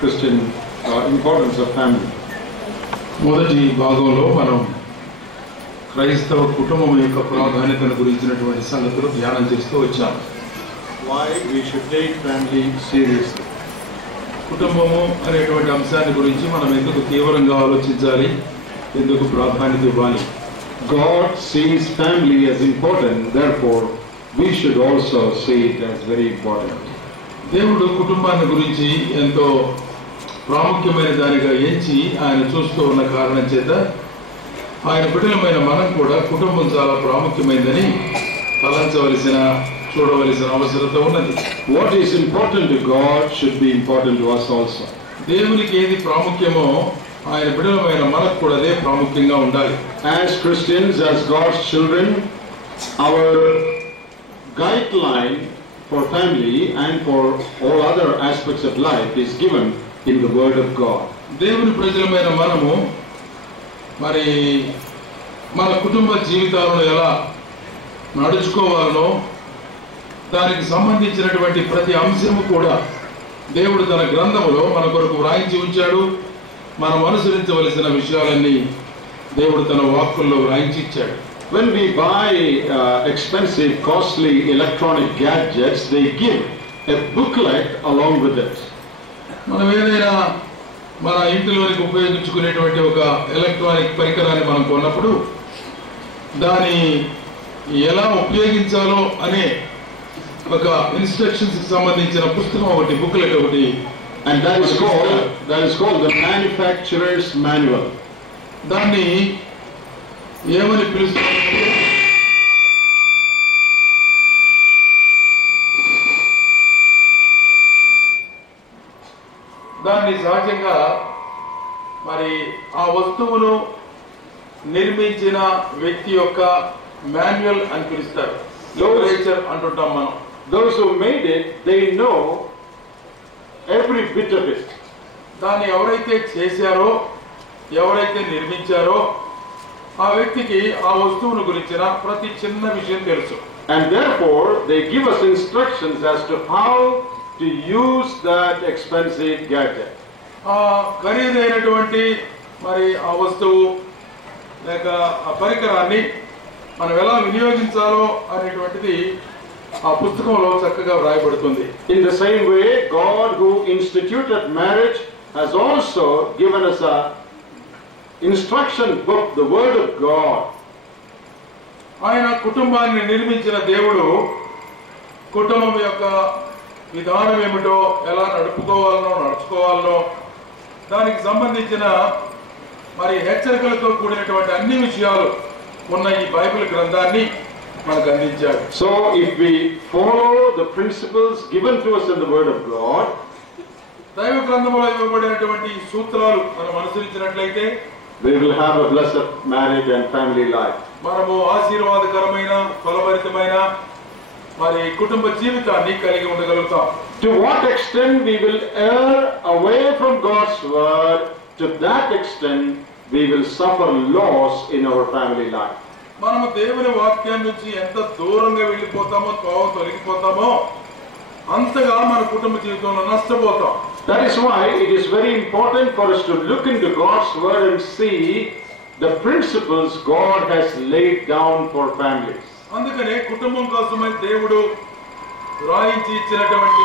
Christian importance of family. మొదటి భాగంలో మనం క్రైస్తవ కుటుంబం యొక్క ప్రాధాన్యతను గురించినటువంటి సంగతులు ధ్యానం చేస్తూ వచ్చాం. Why we should take family seriously. కుటుంబము అనేటువంటి అంశాన్ని గురించి మనం ఎందుకు తీవ్రంగా ఆలోచించాలి, ఎందుకు ప్రాధాన్యత ఇవ్వాలి. God sees family as important, therefore we should also see it as very important. దేవుడు కుటుంబాన్ని గురించి ఎంతో ప్రాముఖ్యమైన దానిగా ఎంచి ఆయన చూస్తూ ఉన్న కారణం చేత ఆయన బిడ్డలమైన మనం కూడా కుటుంబం చాలా ప్రాముఖ్యమైనదని తలంచవలసిన చూడవలసిన అవసరత ఉన్నది. What is important to God should be important to us also. దేవునికి ఏది ప్రాముఖ్యమో ఆయన బిడ్డలమైన మనకు కూడా అదే ప్రాముఖ్యంగా ఉండాలి. As Christians, as God's children, our guideline for family and for all other aspects of life is given in the Word of God. దేవుని ప్రజలమైన మనము మరి మన కుటుంబ జీవితాలను ఎలా నడుచుకోవాలనో దానికి సంబంధించినటువంటి ప్రతి అంశము కూడా దేవుడు తన గ్రంథములో మన కొరకు వ్రాయించి ఉంచాడు. మనం అనుసరించవలసిన విషయాలన్నీ దేవుడు తన వాక్కుల్లో వ్రాయించి ఇచ్చాడు. When we buy expensive, costly electronic gadgets, they give a booklet along with it. మనం ఏదైనా మన ఇంటిలోనికి ఉపయోగించుకునేటువంటి ఒక ఎలక్ట్రానిక్ పరికరాన్ని మనం కొన్నప్పుడు దాన్ని ఎలా ఉపయోగించాలో అనే ఒక ఇన్స్ట్రక్షన్స్ కి సంబంధించిన పుస్తకం ఒకటి, బుక్లెట్ ఒకటి, and that is called the manufacturer's manual. దాన్ని ఏమని పిలుస్తారంటే దాన్ని సహజంగా మరి ఆ వస్తువును నిర్మించిన వ్యక్తి యొక్క మాన్యువల్ అని పిలుస్తారు. లిటరేచర్ అంటుంటాం మనం. Those who made it, they know every bit of it. దాన్ని ఎవరైతే చేశారో, ఎవరైతే నిర్మించారో ఆ వ్యక్తికి ఆ వస్తువును గురించిన ప్రతి చిన్న విషయం తెలుసు. And therefore they give us instructions as to how to use that expensive gadget. ఆ ఖరీదైనటువంటి మరి ఆ వస్తువు లేక ఆ పరికరాన్ని మనం ఎలా వినియోగించాలో అనేటువంటిది ఆ పుస్తకంలో చక్కగా వ్రాయబడుతుంది. In the same way, God who instituted marriage has also given us a instruction book, the Word of God. ఆయన కుటుంబాన్ని నిర్మించిన దేవుడు కుటుంబం యొక్క విధానం ఏమిటో, ఎలా నడుచుకోవాలనో దానికి సంబంధించిన మరి హెచ్చరికలతో కూడినటువంటి అన్ని విషయాలు ఉన్న ఈ బైబిల్ గ్రంథాన్ని మనకు అందించాడు. So if we follow the principles given to us in the Word of God, దైవ గ్రంథంలో ఇవ్వబడినటువంటి సూత్రాలు మనం అనుసరించినట్లయితే we will have a blessed marriage and family life. మనము ఆశీర్వాదకరమైన ఫలభరితమైన మరి కుటుంబ జీవితాన్ని కలిగి ఉండగలుగుతాం. To what extent we will err away from God's word, to that extent we will suffer loss in our family life. మనము దేవుని వాక్యం నుంచి ఎంత దూరంగా వెళ్ళిపోతామో, తొలగిపోతామో అంతగా మన కుటుంబ జీవితంలో నష్టపోతాం. That is why it is very important for us to look into God's word and see the principles God has laid down for families. అందుకనే కుటుంబం కోసమై దేవుడు రాయించి ఇచ్చినటువంటి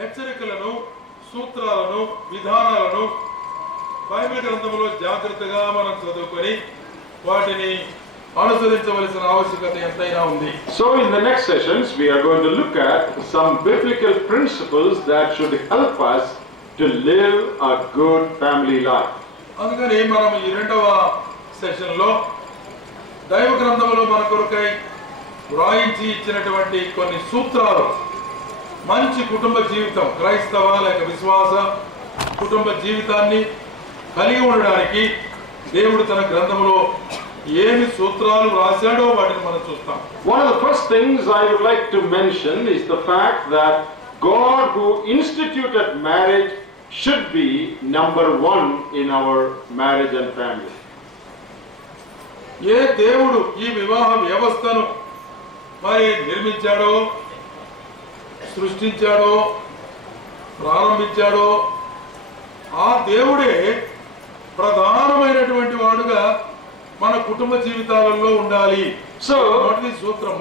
హెచ్చరికలను, సూత్రాలను, విధానాలను బైబిల్ గ్రంథంలో జాగ్రత్తగా మనం చదువుకొని వాటిని అనుసరించవలసిన ఆవశ్యకత ఎంతైనా ఉంది. So in the next sessions we are going to look at some biblical principles that should help us to live a good family life. అందుకని మనం ఈ రెండవ సెషన్ లో దైవ గ్రంథంలో మన కొరకై వ్రాయించి ఇచ్చినటువంటి కొన్ని సూత్రాలు, మంచి కుటుంబ జీవితం, క్రైస్తవ లేక విశ్వాస కుటుంబ జీవితాన్ని కలిగి ఉండడానికి దేవుడు తన గ్రంథంలో ఏమి సూత్రాలు రాశాడో వాటిని మనం చూస్తాం. One of the first things I would like to mention is the fact that God who instituted marriage should be number one in our marriage and family. ఏ దేవుడు ఈ వివాహ వ్యవస్థను మరి నిర్మించాడో, సృష్టించాడో, ప్రారంభించాడో ఆ దేవుడే ప్రధానమైనటువంటి వాడుగా మన కుటుంబ జీవితాలలో ఉండాలి. So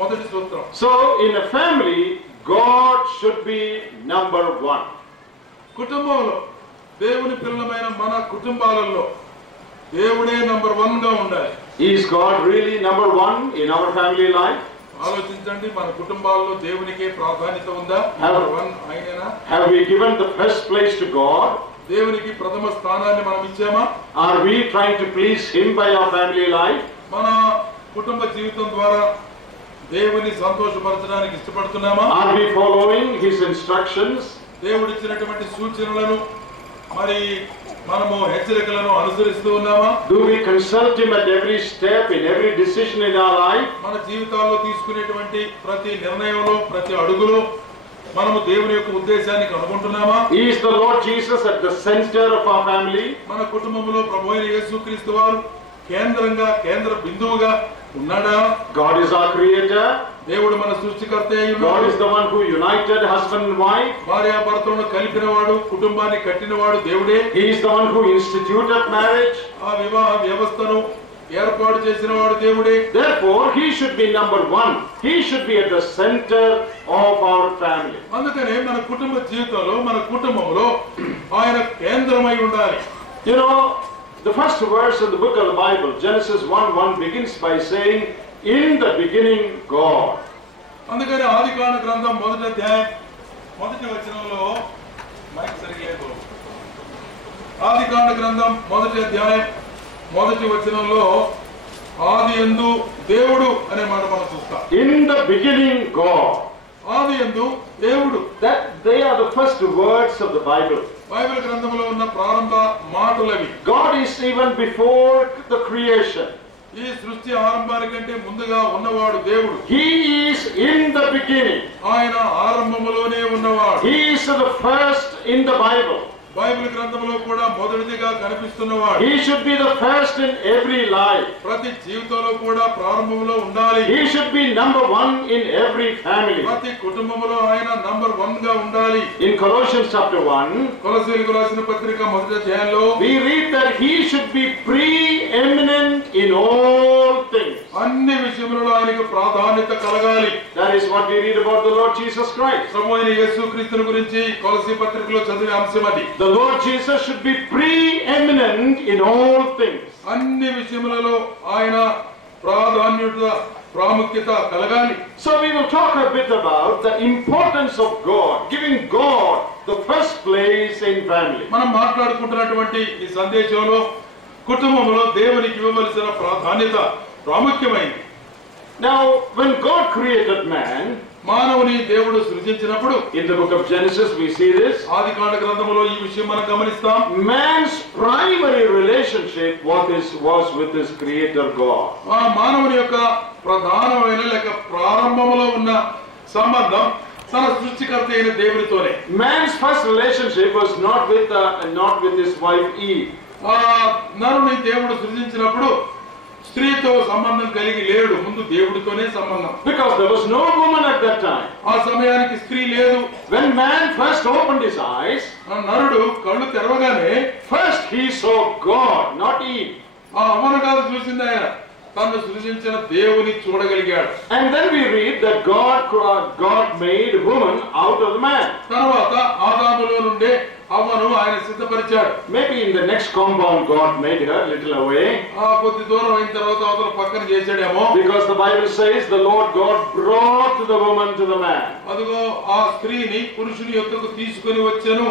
మొదటి సూత్రం. So in a family, God should be number one. కుటుంబంలో దేవుని పిల్లలమైన మన కుటుంబాలలో దేవుడే నంబర్ 1 గా ఉండాలి. Is God really number one in our family life? ఆలోచించండి, మన కుటుంబాల్లో దేవునికే ప్రాధాన్యత ఉందా? నంబర్ 1 ఆయనేనా? Have we given the first place to God? దేవునికి ప్రథమ స్థానాన్ని మనం ఇచ్చామా? Are we trying to please him by our family life? మన కుటుంబ జీవితం ద్వారా దేవుని సంతోషపరచడానికి ఇష్టపడుతున్నామా? Are we following his instructions? దేవుడు ఇచ్చినటువంటి సూచనలను మరి మనము హెచ్చరికలను అనుసరిస్తూ ఉన్నామా? Do we consult him at every step in every decision in our life? మన జీవితాల్లో తీసుకునేటువంటి ప్రతి నిర్ణయంలో ప్రతి అడుగులో మనము దేవుని యొక్క ఉద్దేశాన్ని కనుగొంటున్నామా? Is the Lord Jesus at the center of our family? మన కుటుంబంలో ప్రభువైన యేసుక్రీస్తు వారు కేంద్ర బిందువుగా ఉన్నాడా? God is our creator. దేవుడు మన సృష్టికర్త అయి God ఉన్నాడు. is the one who united husband and wife. భార్యాభర్తలను కలిపినవాడు, కుటుంబాన్ని కట్టినవాడు దేవుడే. He is the one who instituted marriage. ఆ వివాహ వ్యవస్థను ఏర్పాటు చేసినవాడు దేవుడే. Therefore, he should be number one. He should be at the center of our family. అందుకనే మన కుటుంబ జీవితంలో మన కుటుంబంలో ఆయన కేంద్రమై ఉండాలి. You know, the first verse of the book of the Bible, Genesis 1:1, begins by saying, "In the beginning, God." అందుకని ఆదికాండ గ్రంథం మొదటి అధ్యాయం మొదటి వచనంలో మైక్ సరిగ్గా లేదు. ఆదికాండ గ్రంథం మొదటి అధ్యాయం మొదటి వచనంలో ఆదియందు దేవుడు అనే మాట మనం చూస్తాం. In the beginning, God. ఆదియందు దేవుడు. That they are the first words of the Bible. Bible గ్రంథంలో ఉన్న ప్రారంభ మాటలవి. God is even before the creation. ఈ సృష్టి ఆరంభానికంటే ముందుగా ఉన్నవాడు దేవుడు. He is in the beginning. ఆయన ఆరంభములోనే ఉన్నవాడు. He is the first in the Bible. Bible గ్రంథంలో కూడా మొదటిదిగా కనిపిస్తున్నవాడు. He should be the first in every life. ప్రతి జీవితంలో కూడా ప్రారంభంలో ఉండాలి. He should be number one in every family. ప్రతి కుటుంబంలో ఆయన నంబర్ 1 గా ఉండాలి. In Colossians chapter 1, కొలస్సీయులకు రాసిన పత్రిక మొదటి అధ్యాయంలో we read that he should be preeminent in all things. అన్ని విషయములలో ఆయనకు ప్రాధాన్యత కలగాలి. That is what we read about the Lord Jesus Christ. ప్రభువైన యేసుక్రీస్తుని గురించి కొలస్సీ పత్రికలో చదివే అంశం అది. The Lord Jesus should be preeminent in all things. అన్ని విషయములలో ఆయన ప్రాముఖ్యత కలగాలి. So we will talk a bit about the importance of God, giving God the first place in family. మనం మాట్లాడుకుంటున్నటువంటి ఈ సందేశంలో కుటుంబంలో దేవునికి ఇవ్వవలసిన ప్రాధాన్యత ప్రాముఖ్యమైంది. Now, when God created man, మానవుని దేవుడు సృజించినప్పుడు in the book of Genesis we see this. ఆదికాండ గ్రంథంలో ఈ విషయం మనం గమనిస్తాం. Man's primary relationship was with his creator God. ఆ మానవుని యొక్క ప్రధానమైన లేక ప్రారంభంలో ఉన్న సంబంధం తన సృష్టికర్త అయిన దేవునితోనే. Man's first relationship was not with his wife Eve. ఆ నరుని దేవుడు సృజించినప్పుడు స్త్రీతో సంబంధం కలిగి లేడు. ముందు దేవుడితోనే సంబంధం. Because there was no woman at that time. ఆ సమయానికి స్త్రీ లేదు. When man first opened his eyes, నరుడు కళ్ళు తెరవగానే first he saw God, not Eve. ఆ అమ్మను కాదు చూసింది ఆయన, తను సృజించిన దేవుని చూడగలిగాడు. And then we read that God made woman out of the man. తర్వాత ఆదాములో నుండి అవ్వను ఆయన సిద్ధపరిచాడు. Maybe in the next compound God made her a little away. ఆ కొద్ది దూరం అయిన తర్వాత అవతల పక్కన చేశాడేమో. Because the Bible says the Lord God brought the woman to the man. అదిగో ఆ స్త్రీని పురుషుని యొద్దకు తీసుకొని వచ్చెను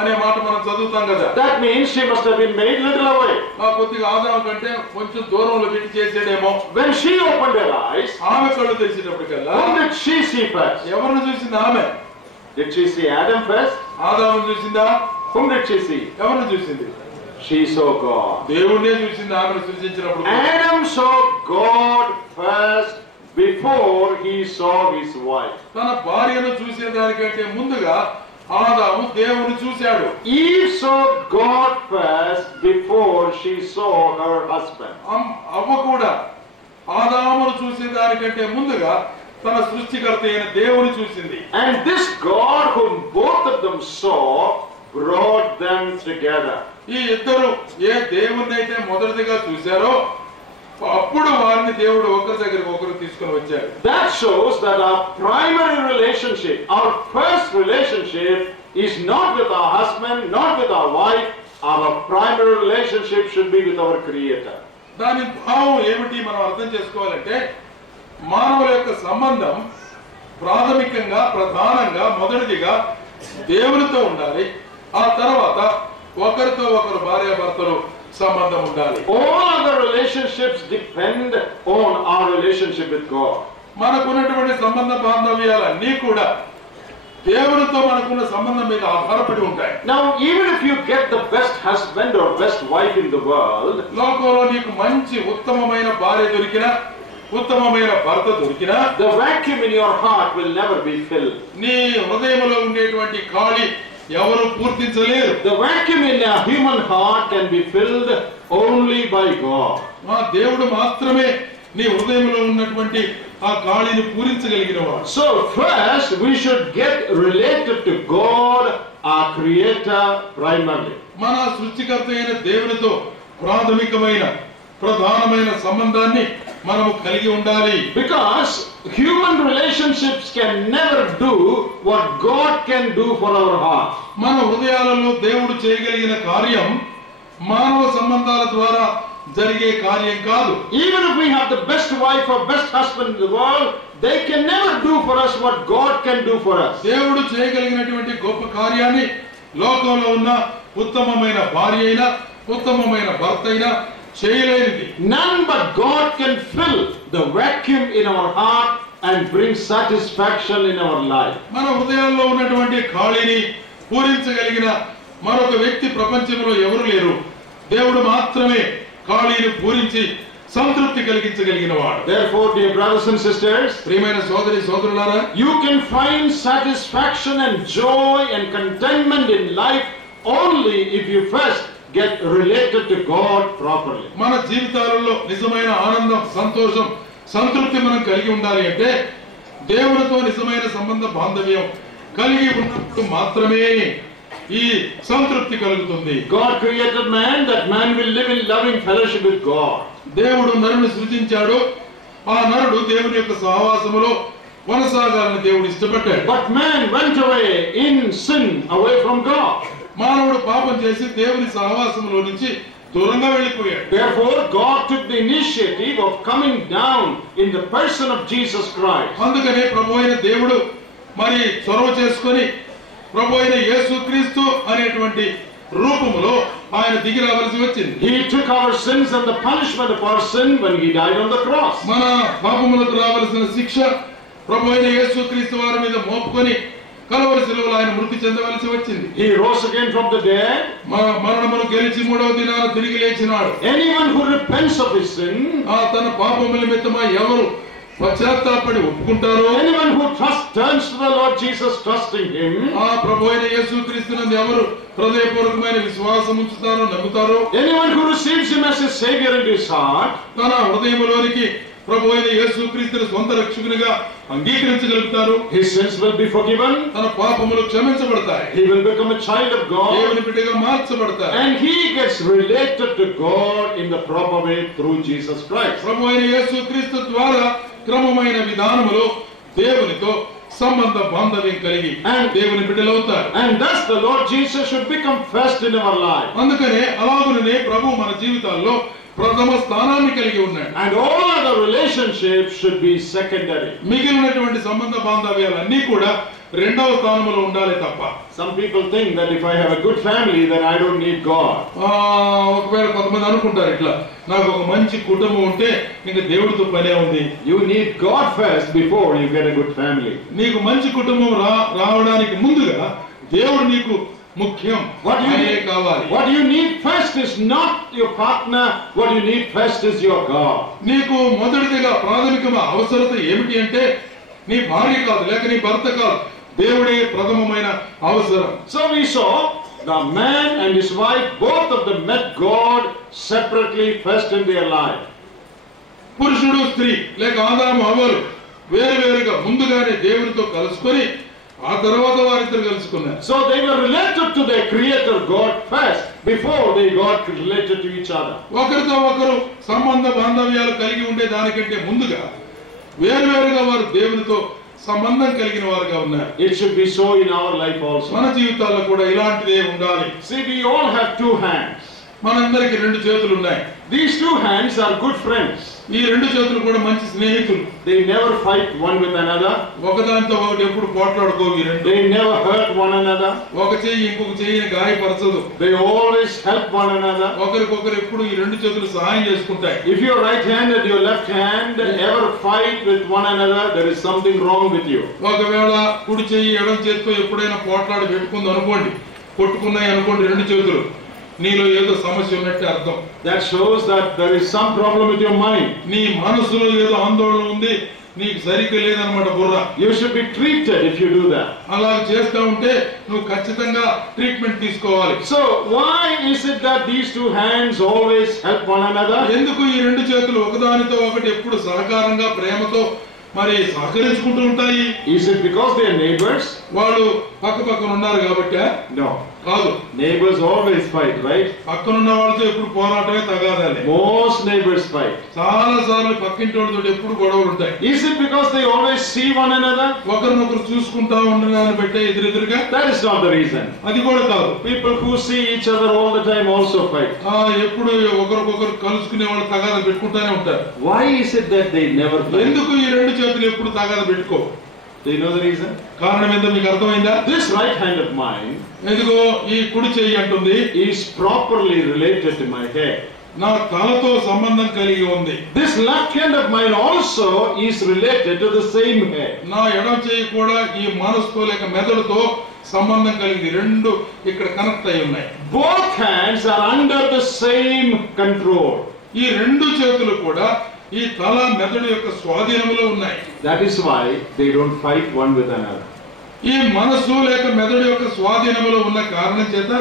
అనే మాట మనం చదువుతాం కదా. That means she must have been made little away. ఆ కొద్దిగా ఆదాము కంటే కొంచెం దూరంలో పెట్టి చేసాడేమో. When she opened her eyes, ఆమె కళ్ళు తెరిచినప్పటికల్లా whom did she see first? ఎవరిని చూసింది ఆమె? Did she see Adam first? ఆదామును చూసిందా? Whom did she see? ఎవరిని చూసింది? She saw God. దేవుణ్ణే చూసింది ఆమెను సృజించినప్పుడు. Adam saw God first before he saw his wife. తన భార్యను చూసేదానికంటే ముందుగా ఆదాము దేవుని చూశాడు. Eve saw God first before she saw her husband. అవ్వ కూడా ఆదామును చూసేదానికంటే ముందుగా తన సృష్టికర్త అయిన దేవుని చూసింది. And this God whom both of them saw brought them together. ఈ ఇద్దరు ఏ దేవుణ్ణి అయితే మొదటిగా చూశారో అప్పుడు వారిని దేవుడు ఒకరి దగ్గరికి ఒకరు తీసుకొని వచ్చారు. That shows that our primary relationship, our first relationship is not with our husband, not with our wife. Our primary relationship should be with our Creator. దాని భావం ఏమిటి మనం అర్థం చేసుకోవాలంటే మానవుల యొక్క సంబంధం ప్రాథమికంగా ప్రధానంగా మొదటిదిగా దేవునితో ఉండాలి. ఆ తర్వాత ఒకరితో ఒకరు భార్యాభర్తలు సంబంధం ఉండాలి. All other relationships depend on our relationship with God. మనకున్నటువంటి సంబంధ బాంధవ్యాలన్నీ కూడా దేవునితో మనకున్న సంబంధం మీద ఆధారపడి ఉంటాయి. Now even if you get the best husband or best wife in the world, లోకంలో నీకు మంచి ఉత్తమమైన భార్య దొరికినా ఉత్తమమైన భర్త దొరికినా the vacuum in your heart will never be filled. నీ హృదయంలో ఉండేటువంటి ఖాళీ ఎవరు పూర్తించలేరు. The vacuum in a human heart can be filled only by God. దేవుడు మాత్రమే నీ హృదయంలో ఉన్నటువంటి ఆ ఖాళీని పూరించగలిగినవాడు. So first we should get related to God, our Creator, primarily. మన సృష్టికర్త అయిన దేవునితో ప్రాథమికమైన ప్రధానమైన సంబంధాన్ని మనము కలిగి ఉండాలి. Because human relationships can never do what God can do for our heart. మన హృదయాలలో దేవుడు చేయగలిగిన కార్యం మానవ సంబంధాల ద్వారా జరిగే కార్యం కాదు. Even if we have the best wife or best husband in the world, they can never do for us what God can do for us. దేవుడు చేయగలిగినటువంటి గొప్ప కార్యాన్ని లోకంలో ఉన్న ఉత్తమమైన భార్య అయినా ఉత్తమమైన భర్త అయినా చేయలేనిది. None but God can fill the vacuum in our heart and bring satisfaction in our life. మన హృదయాల్లో ఉన్నటువంటి ఖాళీని పూరించగలిగిన మరొక వ్యక్తి ప్రపంచంలో ఎవరు లేరు. దేవుడు మాత్రమే ఖాళీని పూరించి సంతృప్తి కలిగించగలిగిన వాడు. Therefore, dear brothers and sisters, ప్రియమైన సోదరి సోదరులారా, you can find satisfaction and joy and contentment in life only if you first get related to God properly. మన జీవితాలలో నిజమైన ఆనందం, సంతోషం, సంతృప్తి మనం కలిగి ఉండాలి అంటే దేవునితో నిజమైన సంబంధ బాంధవ్యం కలిగి ఉన్నప్పుడు మాత్రమే ఈ సంతృప్తి కలుగుతుంది. God created man that man will live in loving fellowship with God. దేవుడు నరుని సృజించాడు. ఆ నరుడు దేవుని యొక్క సహవాసములో కొనసాగాలని దేవుడు ఇష్టపడ్డాడు. But man went away in sin away from God. మానవుడు పాపం చేసి దేవుని సహవాసములో నుంచి దూరంగా వెళ్ళిపోయాడు. Therefore, God took the initiative of coming down in the person of Jesus Christ. అందుకనే ప్రభువైన దేవుడు మరి చొరవ చేసుకొని ప్రభువైన యేసుక్రీస్తు అనేటువంటి రూపములో ఆయన దిగి రావాల్సి వచ్చింది. He took our sins and the punishment of our sin when he died on the cross. మన పాపములకు రావాల్సిన శిక్ష ప్రభువైన యేసుక్రీస్తు వారి మీద మోపుకొని కలువరి శిలువలో ఆయన మృతి చెందవలసి వచ్చింది. He rose again from the dead. మరణమును గెలిచి మూడవ దినాన తిరిగి లేచినాడు. Anyone who repents of his sin, తన పాపముల నిమిత్తమై ఎవరు పశ్చాత్తాపడి ఒప్పుకుంటారో, anyone who turns to the Lord Jesus trusting him, ప్రభువైన యేసుక్రీస్తునందు ఎవరు హృదయపూర్వకమైన విశ్వాసం ఉంచుతారో నమ్ముతారో, anyone who receives him as his savior into his heart, తన హృదయములోనికి ప్రభువైన యేసుక్రీస్తుని సొంత రక్షకునిగా అంగీకరించగలుగుతారు, his sins will be forgiven, తన పాపములు క్షమించబడతాయి, he will become a child of God, దేవుని బిడ్డగా మార్చబడతారు, and he gets related to God in the proper way through Jesus Christ. ప్రభువైన యేసుక్రీస్తు ద్వారా క్రమమైన విధానములో దేవునితో సంబంధ బాంధవ్యం కలిగి దేవుని బిడ్డలవుతారు. And thus the Lord Jesus should become first in our life. అందుకనే అలాగునే ప్రభు మన జీవితాల్లో ప్రథమ స్థానాన్ని కలిగి ఉన్నాడు. And all other relationships should be secondary. మిగిలినటువంటి సంబంధ బాంధవ్యాలన్నీ కూడా రెండవ స్థానంలో ఉండాలి తప్ప. Some people think that if I have a good family then I don't need God. ఒకవేళ కొంతమంది అనుకుంటారు ఇట్లా, నాకు ఒక మంచి కుటుంబం ఉంటే ఇంకా దేవుడితో పనే ఉంది. You need God first before you get a good family. నీకు మంచి కుటుంబం రావడానికి ముందుగా దేవుడు నీకు ముఖ్యం. What you need first is not your partner. What you need first is your God. నీకు మొదటిదిగా ప్రాథమికమైన అవసరత ఏమిటి అంటే నీ భార్య కాదు, లేక నీ భర్త కాదు, దేవుడే ప్రథమమైన అవసరం. So we saw the man and his wife, both of them met God separately first in their life. పురుషుడు స్త్రీ లేక ఆదాము హవ్వలు వేరువేరుగా ముందుగానే దేవునితో కలుసుకొని ఆ తర్వాత వారిద్దరు కలుసుకున్నారు. So they were related to their creator God first before they got related to each other. ఒకరితో ఒకరు సంబంధ బాంధవ్యాలు కలిగి ఉండే దానికంటే ముందుగా వేరువేరుగా వారు దేవునితో సంబంధం కలిగిన వారుగా ఉన్నారు. It should be so in our life also. మన జీవితాల్లో కూడా ఇలాంటిదే ఉండాలి. See, we all have two hands. మనందరికి రెండు చేతులు ఉన్నాయి. These two hands are good friends. ఈ రెండు చేతులు కూడా మంచి స్నేహితులు. They never fight one with another. ఒకదానితో ఒకటి ఎప్పుడు పోట్లాడుకోవు ఈ రెండు. They never hurt one another. ఒక చెయ్యి ఇంకొక చెయ్యిని గాయపరచదు. They always help one another. ఒకరికొకరు ఎప్పుడు ఈ రెండు చేతులు సహాయం చేసుకుంటాయి. If your right hand and your left hand ever fight with one another, there is something wrong with you. ఒకవేళ కుడి చెయ్యి ఎడమ చేతితో ఎప్పుడైనా పోట్లాడి పెట్టుకుంది అనుకోండి, కొట్టుకున్నాయి అనుకోండి రెండు చేతులు, నీలో ఏదో సమస్య ఉన్నట్టే అర్థం. That shows that there is some problem with your mind. నీ మనసులో ఏదో ఆందోళన ఉంది, నీకు సరిగ్గా లేదన్నమాట బుర్ర. You should be treated if you do that. అలా చేస్తా ఉంటే నువ్వు ఖచ్చితంగా ట్రీట్మెంట్ తీసుకోవాలి. So why is it that these two hands always help one another? ఎందుకు ఈ రెండు చేతులు ఒకదానితో ఒకటి ఎప్పుడు సహకారంగా ప్రేమతో మరి సహకరించుకుంటూ ఉంటాయి? Is it because they are neighbors? వాళ్ళు పక్క పక్కన ఉన్నారు కాబట్టి? No. కాదు. Neighbors always fight, right? పక్కనున్న వాళ్ళతో ఎప్పుడు పోరాటమే తగాదాలే. Most neighbors fight. చాలా సార్లు పక్కింటి వాళ్ళతో ఎప్పుడు గొడవలు ఉంటాయి. Is it because they always see one another? ఒకరినొకరు చూసుకుంటా ఉండడాన్ని బట్టే ఎదురెదురుగా? That is not the reason. అది కూడా కాదు. People who see each other all the time also fight. ఎప్పుడు ఒకరికొకరు కలుసుకునే వాళ్ళు తగాదా పెట్టుకుంటానే ఉంటారు. Why is it that they never fight? ఎందుకు ఈ రెండు చేతులు ఎప్పుడు తగాదా పెట్టుకో? Do you know the reason? కారణం ఏందో మీకు అర్థమైందా? This right hand of mine, ఎందుకో ఈ కుడి చెయ్యి అంటుంది, is properly related to my head. నా తలతో సంబంధం కలిగి ఉంది. This left hand of mine also is related to the same head. నా ఎడమ చెయ్యి కూడా ఈ మనసుతో లేక మెదడుతో సంబంధం కలిగింది. రెండు ఇక్కడ కనెక్ట్ అయి ఉన్నాయి. Both hands are under the same control. ఈ రెండు చేతులు కూడా ఈ తల మెదడు యొక్క స్వాధీనంలో ఉన్నాయి. That is why they don't fight one with another. ఈ మనసు లేక మెదడు యొక్క స్వాధీనంలో ఉన్న కారణం చేత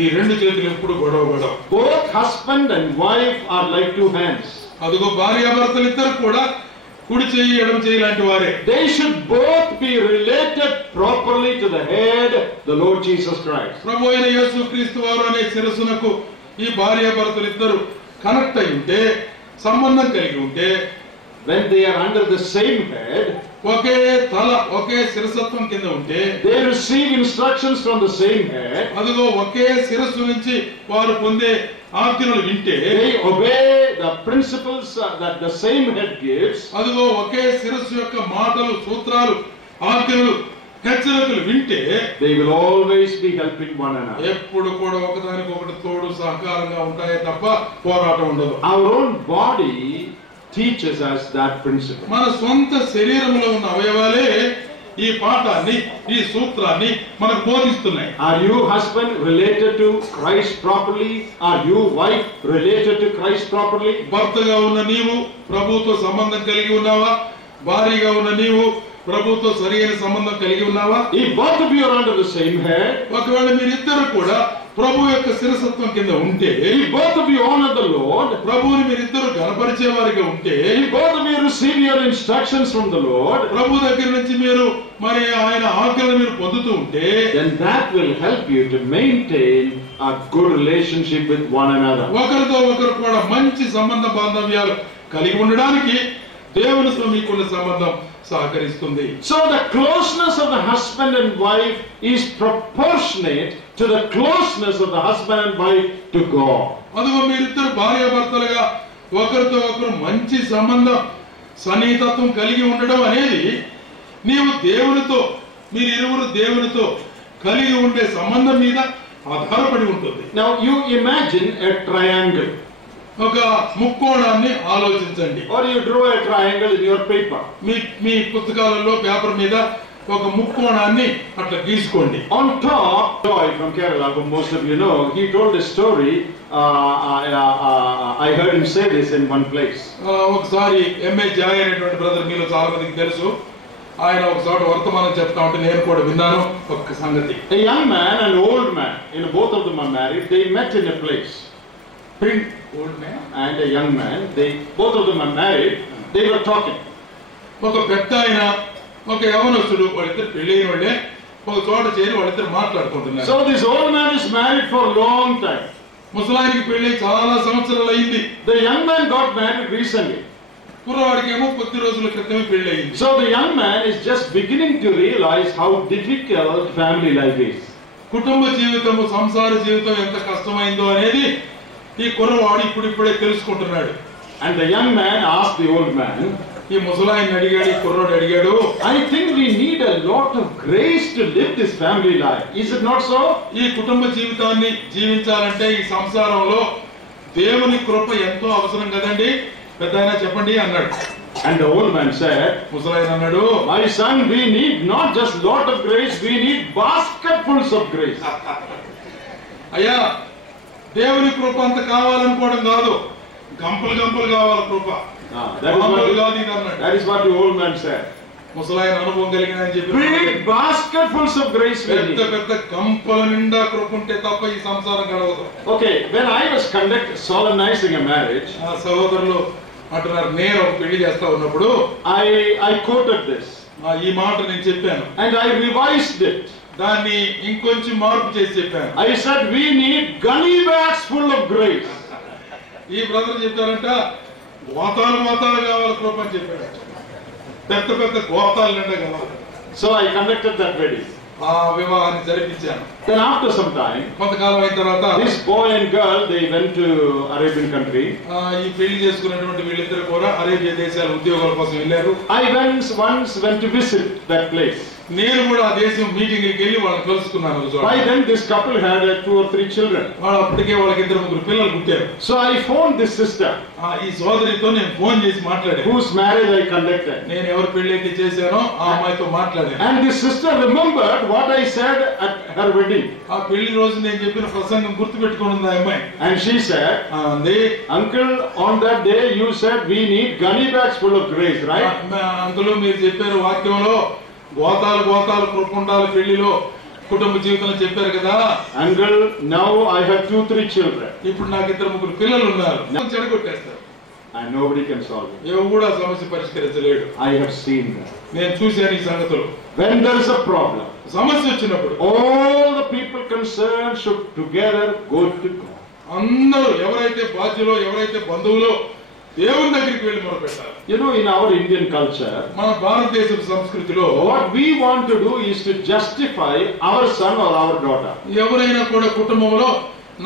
ఈ రెండు చేతులు ఎప్పుడు గొడవ. Both husband and wife are like two hands. అదిగో భార్యాభర్తలు ఇద్దరు కూడా కుడి చెయ్యి ఎడమ చెయ్యి లాంటి వారే. They should both be related properly to the head, the Lord Jesus Christ. ప్రభు అయిన యేసుక్రీస్తు వారు అనే శిరస్సునకు ఈ భార్యాభర్తలు ఇద్దరు కనెక్ట్ అయి ఉంటే, సంబంధం కలిగి ఉంటే, when they are under the same head, ఒకే తల ఒకే శిరసత్వం కింద ఉంటే, they receive instructions from the same head. అదిగో ఒకే శిరస్సు నుంచి వారు పొందే ఆజ్ఞలు వింటే, they obey the principles that the same head gives. అదిగో ఒకే శిరస్సు యొక్క మాటలు, సూత్రాలు, ఆజ్ఞలు, హెచ్చరికలు వింటే, they will always be helping one another. ఎప్పుడు కూడా ఒకదానికొకటి తోడు సహకారంగా ఉంటాయే తప్ప పోరాటం ఉండదు. Our own body teaches us that principle. మన సొంత శరీరంలో ఉన్న అవయవాలే ఈ పాఠాన్ని, ఈ సూత్రాన్ని మనకు బోధిస్తున్నాయి. Are you husband related to Christ properly? Are you wife related to Christ properly? భర్తగా ఉన్న నీవు ప్రభువుతో సంబంధం కలిగి ఉన్నావా? భార్యగా ఉన్న నీవు ప్రభువుతో సరైన సంబంధం కలిగి ఉన్నావా? If both of you are under the same head, ఒకవేళ మీరిద్దరు కూడా ప్రభు యొక్క శిరసత్వం కింద ఉంటే, if both of you honor the Lord, ప్రభువుని మీరిద్దరు గణపరిచే వారిగా ఉంటే, if both of you receive your instructions from the Lord, ప్రభు దగ్గర నుంచి మీరు మరి ఆయన ఆజ్ఞలు మీరు పొందుతూ ఉంటే, then that will help you to maintain a good relationship with one another. ఒకరితో ఒకరు కూడా మంచి సంబంధ బాంధవ్యాలు కలిగి ఉండడానికి దేవునితో మీకున్న సంబంధం సహకరిస్తుంది. So the closeness of the husband and wife is proportionate to the closeness of the husband and wife to God. అదిగో మీరిద్దరు భార్యాభర్తలుగా ఒకరితో ఒకరు మంచి సంబంధం, సన్నిహితత్వం కలిగి ఉండడం అనేది నీవు దేవునితో, మీరిరువురు దేవునితో కలిగి ఉండే సంబంధం మీద ఆధారపడి ఉంటుంది. Now you imagine a triangle. ఒక ముక్కోణాన్ని ఆలోచించండి. Or you draw a triangle in your paper. మీ పుస్తకాలలో పేపర్ మీద ఒక ముక్కోణాన్ని అట్లా గీసుకోండి. On top, Joy from Kerala, who most of you know, he told a story. I heard him say this in one place. ఒకసారి ఎంఏ జాయ్ అనేటువంటి బ్రదర్ మీలో చాలా మందికి తెలుసు. ఆయన ఒకసారి వర్తమానం చెప్తా ఉంటే నేను కూడా విన్నాను ఒక సంగతి. A young man and old man, both of them are married. They met in a place. Old man and a young man, both of them are married. They were talking. ఒక పెద్ద ఆయన ఒక యవనస్తుడు వాళ్ళిద్దరు పెళ్ళైన వాళ్ళే ఒక చోట చేరి వాళ్ళిద్దరు మాట్లాడుకుంటున్నారు. So this old man is married for a long time. ముసలానికి పెళ్ళి చాలా సంవత్సరాలు అయింది. The young man got married recently. కుర్రవాడికేమో కొద్ది రోజుల క్రితమే పెళ్లి అయింది. So the young man is just beginning to realize how difficult family life is. కుటుంబ జీవితము సంసార జీవితం ఎంత కష్టమైందో అనేది ఈ కుర్రవాడు ఇప్పుడిప్పుడే తెలుసుకుంటున్నాడు. And the young man asked the old man, ఈ ముసలాయన్ని అడిగాడు, ఈ కుర్రోడు అడిగాడు, I think we need a lot of grace to live this family life. Is it not so? ఈ కుటుంబ జీవితాన్ని జీవించాలంటే ఈ సంసారంలో దేవుని కృప ఎంతో అవసరం కదండి, పెద్దయినా చెప్పండి అన్నాడు. And the old man said, ముసలాయన అన్నాడు, my son, we need not just lot of grace, we need basketfuls of grace. అయ్యా, దేవుని కృప అంత కావాలనుకోవడం కాదు, గంపలు గంపలు కావాలి కృప. That is what the old man said. ముసలాయన అనుభవం కలిగిన అని చెప్పి We need basketfuls of grace. పెద్ద పెద్ద గంపల నిండా కృప ఉంటే తప్ప ఈ సంసారం గడవదు. Okay, when I was solemnizing a marriage, ఆ సహోదరులు అంటున్నారు, నేను ఒక పెళ్లి చేస్తా ఉన్నప్పుడు I quoted this. ఈ మాట నేను చెప్పాను. And I revised it. దాన్ని ఇంకొంచెం మార్పు చేసి చెప్పాను. I said we need gunny bags full of grace. ఈ బ్రదర్ చెప్పారంట, గోతాలు గోతాలు కావాలి కృప అని చెప్పాడు. పెద్ద పెద్ద గోతాలు నిండా కావాలి. So I conducted that wedding. ఆ వివాహాన్ని జరిపించాను. Then after some time, కొంతకాలం అయిన తర్వాత this boy and girl, they went to Arabian country. ఈ పెళ్లి చేసుకున్నటువంటి వీళ్ళిద్దరు కూడా అరేబియా దేశాల ఉద్యోగాల కోసం వెళ్ళారు. I once went to visit that place. నేను కూడా ఆ దేశం మీటింగ్కి వెళ్ళి వాళ్ళని కలుసుకున్నాను. By then this couple had 2 or 3 children. వాళ్ళు అప్పటికే వాళ్ళకి 2-3 పిల్లలు పుట్టారు. So I phoned this sister. ఈ సోదరితో నేను ఫోన్ చేసి మాట్లాడాను. Whose marriage I conducted. నేను ఎవరి పెళ్లి అయితే చేశానో ఆ అమ్మాయితో మాట్లాడాను. And this sister remembered what I said at her wedding. ఆ పెళ్లి రోజు నేను చెప్పిన ప్రసంగం గుర్తుపెట్టుకున్నది ఆ అమ్మాయి. And she said, uncle, on that day you said we need gunny bags full of grace, right? Uncle, మీరు చెప్పారు వాక్యంలో గోతాలు గోతాలు కృప ఉండాలి పెళ్లిలో, కుటుంబ జీవితం చెప్పారు కదా. Uncle, now I have 2-3 children. ఇప్పుడు నాకు 2-3 పిల్లలు ఉన్నారు. చెడగొట్టేస్తారు. And nobody can solve it. ఎవరు కూడా సమస్య పరిష్కరించలేడు. I have seen that. నేను చూశాను ఈ సంగతులు. When there is a problem, సమస్య వచ్చినప్పుడు all the people concerned should together go to God. అందరూ ఎవరైతే బాధ్యులో, ఎవరైతే బంధువులో దేవుని దగ్గరికి వెళ్ళి మొదలుపెట్టాలి. You know, in our Indian culture, మన భారతదేశ సంస్కృతిలో what we want to do is to justify our son or our daughter. ఎవరైనా కూడా కుటుంబంలో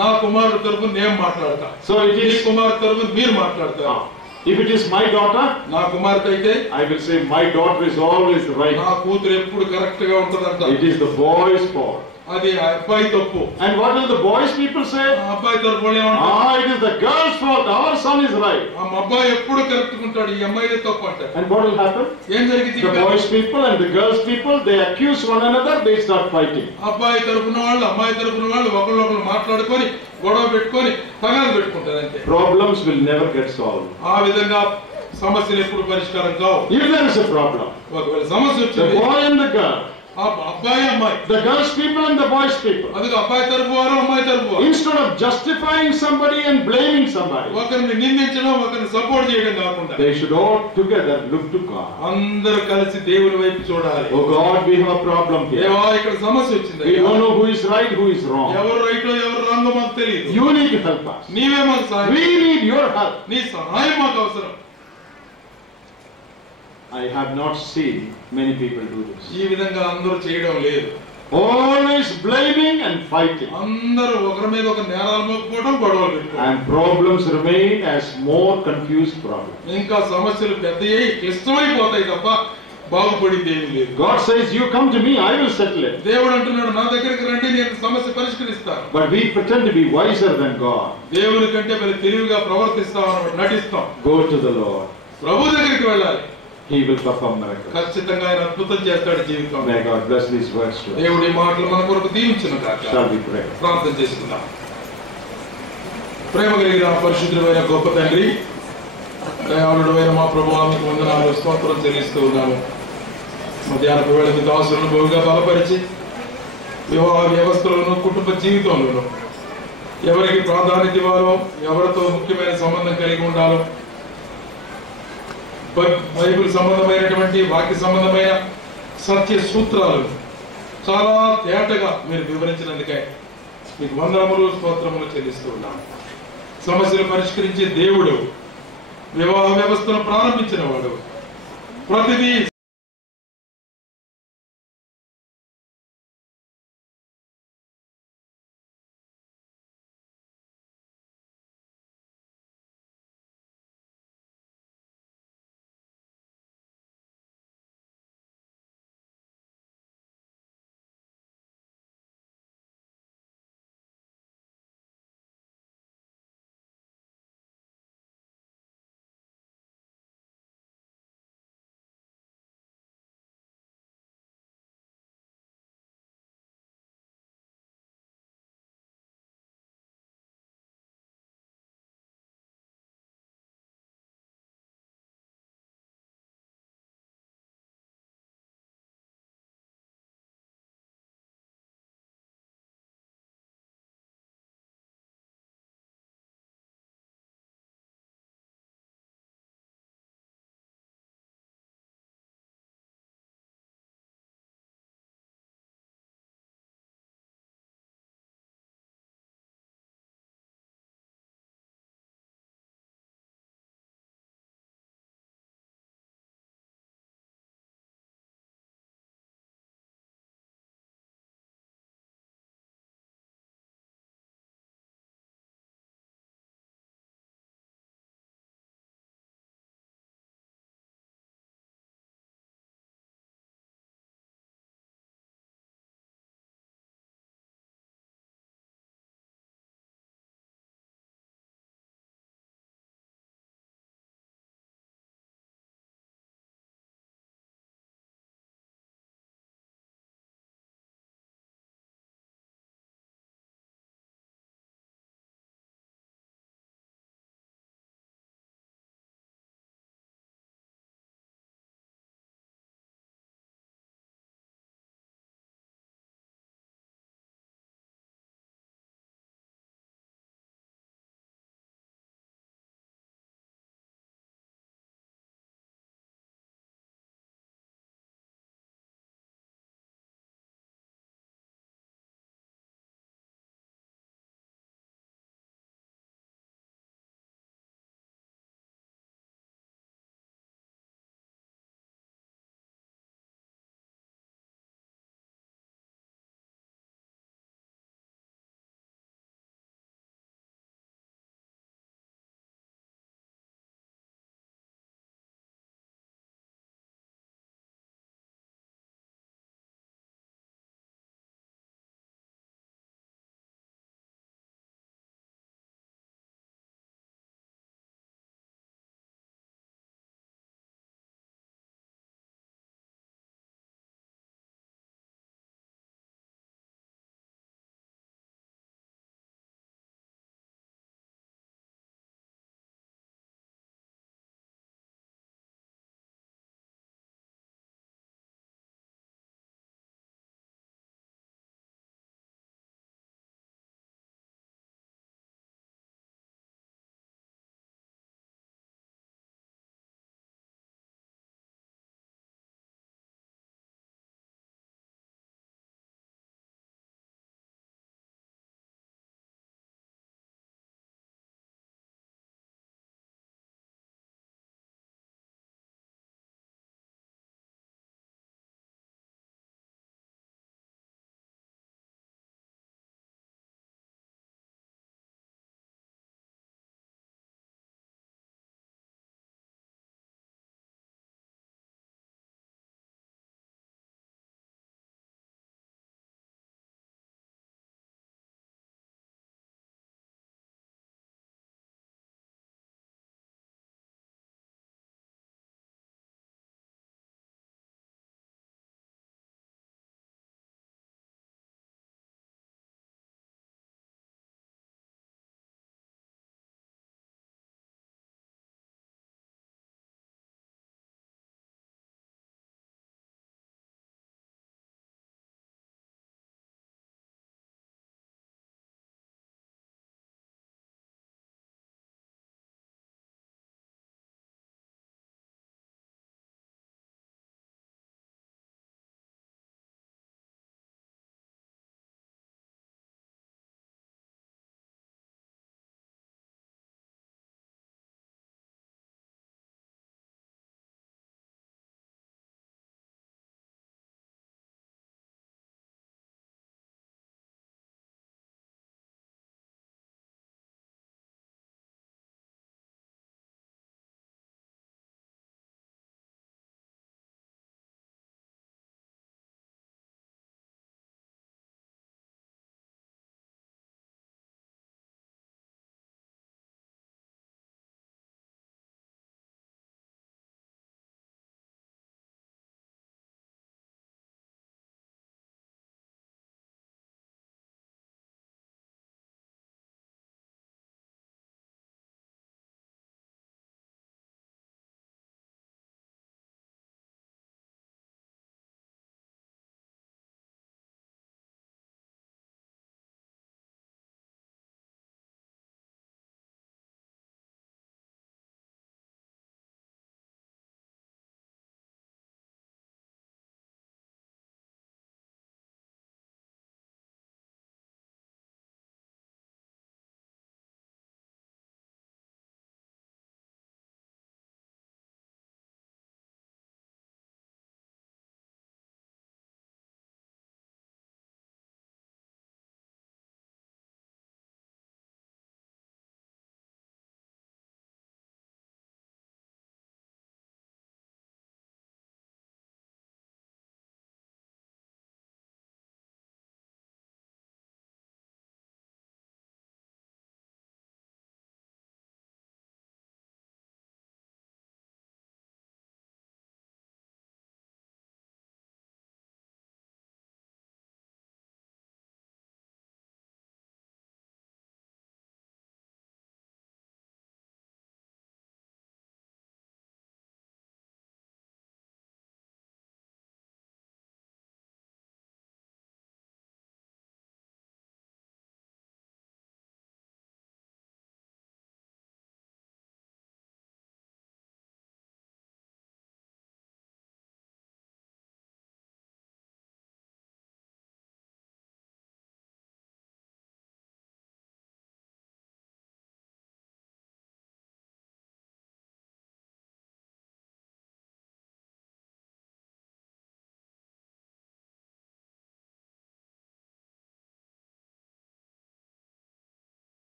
నా కుమారుడు తరపున నేను మాట్లాడతా, సో it is కుమారుడు తరపున మీరు మాట్లాడతారు. If it is my daughter, నా కుమార్తె అయితే I will say my daughter is always right. నా కూతురు ఎప్పుడు కరెక్ట్ గా ఉంటదంట. It is the boy's fault. అది ఆ అబ్బాయి తప్పు. And what will the boys people say? అబ్బాయి తరపున ఏమంటారు? It is the girl's fault. Our son is right. ఆ అబ్బాయి ఎప్పుడు కరెక్ట్ ఉంటాడు, ఈ అమ్మాయిదే తప్పు అంటారు. And what will happen? ఏం జరిగింది? The boys people and the girls people, they accuse one another, they start fighting. అబ్బాయి తరపున వాళ్ళు అమ్మాయి తరపున వాళ్ళు ఒకళ్ళొకళ్ళు మాట్లాడుకొని గొడవ పెట్టుకొని తగాదు పెట్టుకుంటారు అంతే. Problems will never get solved. ఆ విధంగా సమస్యలు ఎప్పుడు పరిష్కారం కావు. If there is a problem, ఒకవేళ సమస్య వచ్చింది, the boy and the girl, అబ్బాయి అమ్మాయి, the girls people and the boys people, అది అబ్బాయి తరపు వారు అమ్మాయి తరపు వారు, instead of justifying somebody and blaming somebody, ఒకరిని నిందించడం ఒకరిని సపోర్ట్ చేయడం కాకుండా they should all together look to God. అందరూ కలిసి దేవుని వైపు చూడాలి. Oh God, we have a problem here. దేవా, ఇక్కడ సమస్య వచ్చింది. We don't know who is right, who is wrong. ఎవరు రైటో ఎవరు రాంగో మాకు తెలియదు. You need to help us. నీవే మాకు సహాయం. We need your help. నీ సహాయం మాకు అవసరం. I have not seen many people do this. ఈ విధంగా అందరూ చేయడం లేదు. Always blaming and fighting. అందరూ ఒకరి మీద ఒక నేరాలు మోపుకోవడం, గొడవలు పెట్టుకోవడం. And problems remain as more confused problems. ఇంకా సమస్యలు పెద్దయ్యి క్లిష్టమైపోతాయి తప్ప బాగుపడింది ఏమీ లేదు. God says, you come to me, I will settle it. దేవుడు అంటున్నాడు, నా దగ్గరికి రండి, నేను సమస్య పరిష్కరిస్తాను. But we pretend to be wiser than God. దేవుని కంటే మరి తెలివిగా ప్రవర్తిస్తామని నటిస్తాం. Go to the Lord. ప్రభు దగ్గరికి వెళ్ళాలి. He will perform miracles. ఖచ్చితంగా ఆయన అద్భుతం చేస్తాడు జీవితంలో. May God bless these words to us. దేవుడి మాటలు మన కొరకు దీవించును గాక. Shall we pray? ప్రార్థన చేసుకుందాం. ప్రేమ కలిగిన పరిశుద్ధమైన గొప్ప తండ్రి, దయాళుడైన మా ప్రభువా, మీకు వందనాలు, స్తోత్రం చెల్లిస్తూ ఉన్నాము. మధ్యాహ్నపు వేళ మీ దాసులను బహుగా బలపరిచి వివాహ వ్యవస్థలోను కుటుంబ జీవితంలోను ఎవరికి ప్రాధాన్యత ఇవ్వాలో, ఎవరితో ముఖ్యమైన సంబంధం కలిగి ఉండాలో బైబిల్ సంబంధమైనటువంటి వాక్య సంబంధమైన సత్య సూత్రాలను చాలా తేటగా మీరు వివరించినందుకే మీకు వందనములు స్తోత్రములు చెల్లిస్తూ ఉన్నాను. సమస్యలు పరిష్కరించే దేవుడు, వివాహ వ్యవస్థను ప్రారంభించిన వాడు, ప్రతిదీ